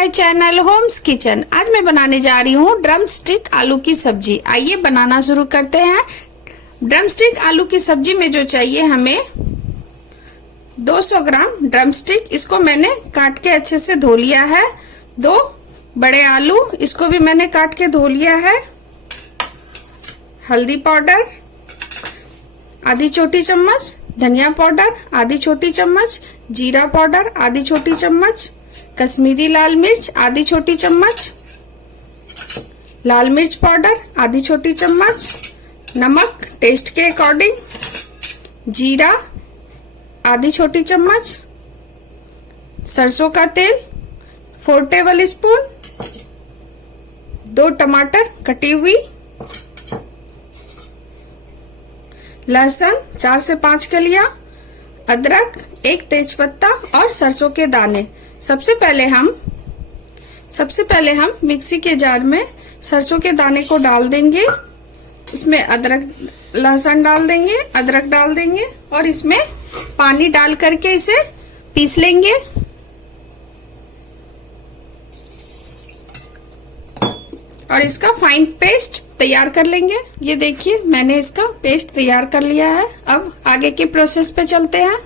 My channel Holmes kitchen. आज मैं बनाने जा रही हूँ ड्रम स्टिक आलू की सब्जी। आइए बनाना शुरू करते हैं। ड्रम स्टिक आलू की सब्जी में जो चाहिए हमें 200 ग्राम ड्रम स्टिक, इसको मैंने काट के अच्छे से धो लिया है। 2 बड़े आलू, इसको भी मैंने काट के धो लिया है। हल्दी पाउडर आधी छोटी चम्मच, धनिया पाउडर आधी छोटी चम्मच, जीरा पाउडर आधी छोटी चम्मच, कश्मीरी लाल मिर्च आधी छोटी चम्मच, लाल मिर्च पाउडर आधी छोटी चम्मच, नमक टेस्ट के अकॉर्डिंग, जीरा आधी छोटी चम्मच, सरसों का तेल 4 टेबल स्पून, 2 टमाटर कटी हुई, लहसुन 4 से 5 कलियां, अदरक 1 तेजपत्ता और सरसों के दाने। सबसे पहले हम मिक्सी के जार में सरसों के दाने को डाल देंगे, उसमें अदरक लहसुन डाल देंगे, अदरक डाल देंगे और इसमें पानी डाल करके इसे पीस लेंगे। और इसका फाइन पेस्ट तैयार कर लेंगे। ये देखिए मैंने इसका पेस्ट तैयार कर लिया है। अब आगे के प्रोसेस पे चलते हैं।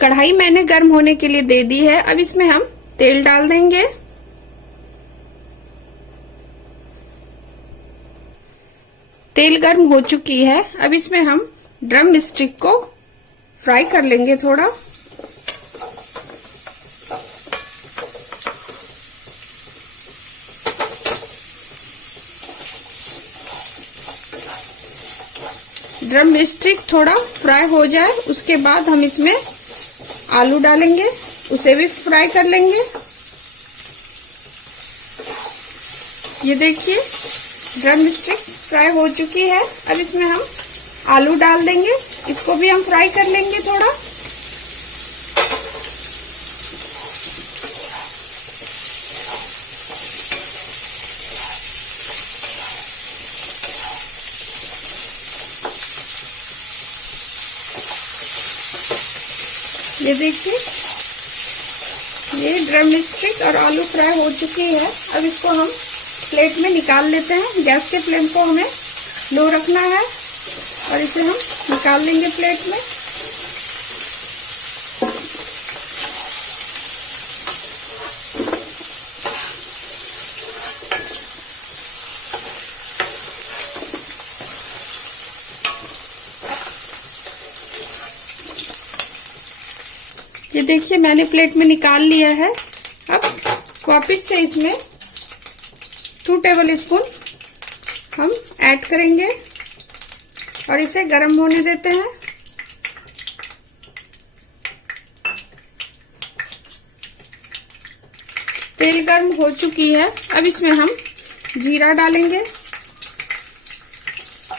कढ़ाई मैंने गर्म होने के लिए दे दी है। अब इसमें हम तेल डाल देंगे। तेल गर्म हो चुकी है। अब इसमें हम ड्रम स्टिक को फ्राई कर लेंगे थोड़ा। ड्रम स्टिक थोड़ा फ्राई हो जाए उसके बाद हम इसमें आलू डालेंगे, उसे भी फ्राई कर लेंगे। ये देखिए ड्रम स्टिक फ्राई हो चुकी है। अब इसमें हम आलू डाल देंगे, इसको भी हम फ्राई कर लेंगे थोड़ा। ये देखिए ये ड्रम स्टिक और आलू फ्राई हो चुकी है। अब इसको हम प्लेट में निकाल लेते हैं। गैस के फ्लेम को हमें लो रखना है और इसे हम निकाल लेंगे प्लेट में। ये देखिए मैंने प्लेट में निकाल लिया है। अब वापस से इसमें 2 टेबल स्पून हम ऐड करेंगे और इसे गर्म होने देते हैं। तेल गर्म हो चुकी है। अब इसमें हम जीरा डालेंगे,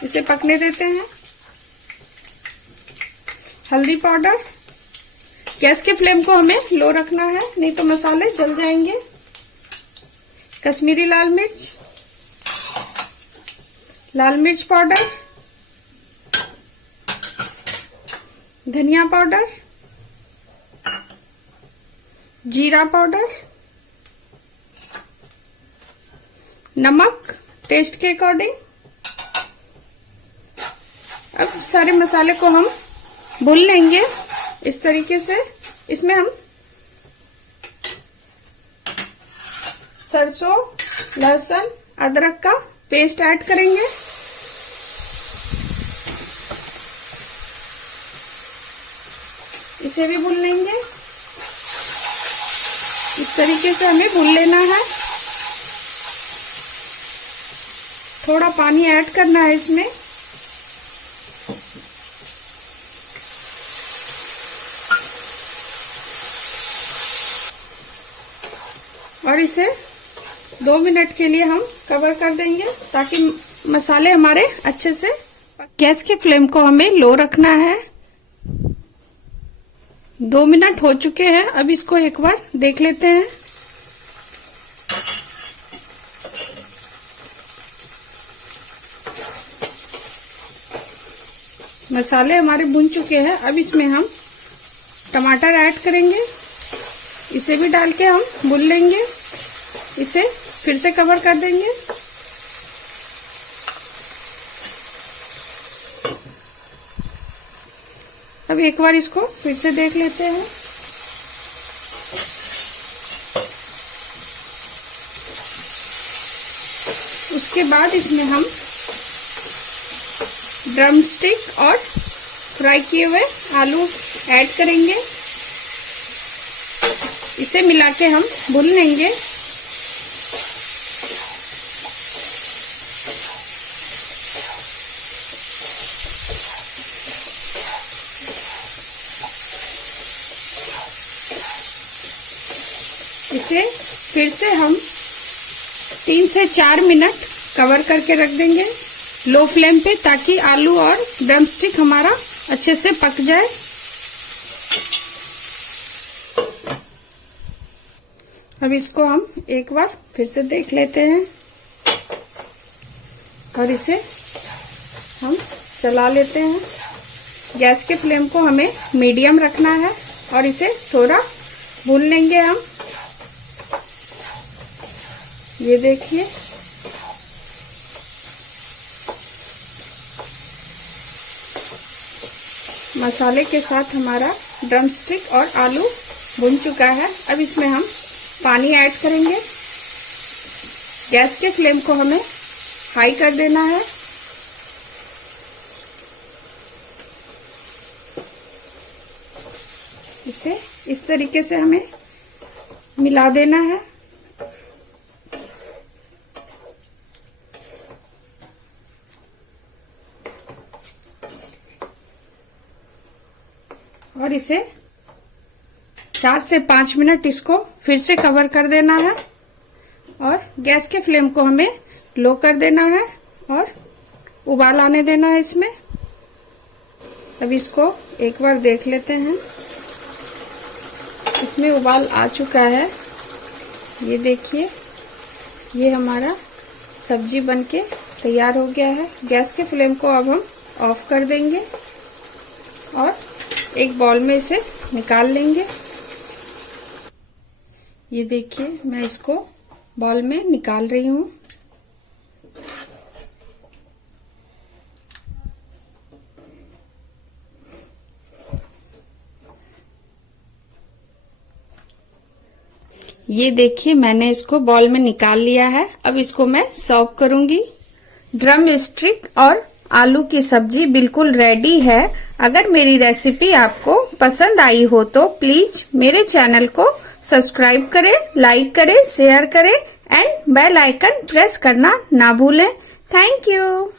इसे पकने देते हैं। हल्दी पाउडर, गैस के फ्लेम को हमें लो रखना है नहीं तो मसाले जल जाएंगे। कश्मीरी लाल मिर्च, लाल मिर्च पाउडर, धनिया पाउडर, जीरा पाउडर, नमक टेस्ट के अकॉर्डिंग। अब सारे मसाले को हम भून लेंगे इस तरीके से। इसमें हम सरसों लहसुन अदरक का पेस्ट ऐड करेंगे। इसे भी भून लेंगे। इस तरीके से हमें भून लेना है। थोड़ा पानी ऐड करना है इसमें। और इसे 2 मिनट के लिए हम कवर कर देंगे ताकि मसाले हमारे अच्छे से। गैस के फ्लेम को हमें लो रखना है। 2 मिनट हो चुके हैं। अब इसको एक बार देख लेते हैं। मसाले हमारे भुन चुके हैं। अब इसमें हम टमाटर ऐड करेंगे इसे भी डाल के हम भून लेंगे। इसे फिर से कवर कर देंगे। अब एक बार इसको फिर से देख लेते हैं। उसके बाद इसमें हम ड्रम स्टिक और फ्राई किए हुए आलू ऐड करेंगे। इसे मिला के हम भून लेंगे। इसे फिर से हम 3 से 4 मिनट कवर करके रख देंगे लो फ्लेम पे, ताकि आलू और ड्रम स्टिक हमारा अच्छे से पक जाए। अब इसको हम एक बार फिर से देख लेते हैं और इसे हम चला लेते हैं। गैस के फ्लेम को हमें मीडियम रखना है और इसे थोड़ा भून लेंगे हम। ये देखिए, मसाले के साथ हमारा ड्रम स्टिक और आलू भुन चुका है। अब इसमें हम पानी ऐड करेंगे। गैस के फ्लेम को हमें हाई कर देना है। इसे इस तरीके से हमें मिला देना है। और इसे 4 से 5 मिनट इसको फिर से कवर कर देना है और गैस के फ्लेम को हमें लो कर देना है और उबाल आने देना है इसमें। अब इसको एक बार देख लेते हैं। इसमें उबाल आ चुका है। ये देखिए, ये हमारा सब्जी बनके तैयार हो गया है। गैस के फ्लेम को अब हम ऑफ कर देंगे और एक बाउल में इसे निकाल लेंगे। ये देखिए, मैं इसको बाउल में निकाल रही हूँ। ये देखिए, मैंने इसको बाउल में निकाल लिया है। अब इसको मैं सर्व करूंगी। ड्रम स्टिक और आलू की सब्जी बिल्कुल रेडी है। अगर मेरी रेसिपी आपको पसंद आई हो तो प्लीज मेरे चैनल को सब्सक्राइब करें, लाइक करें, शेयर करें एंड बेल आइकन प्रेस करना ना भूलें। Thank you.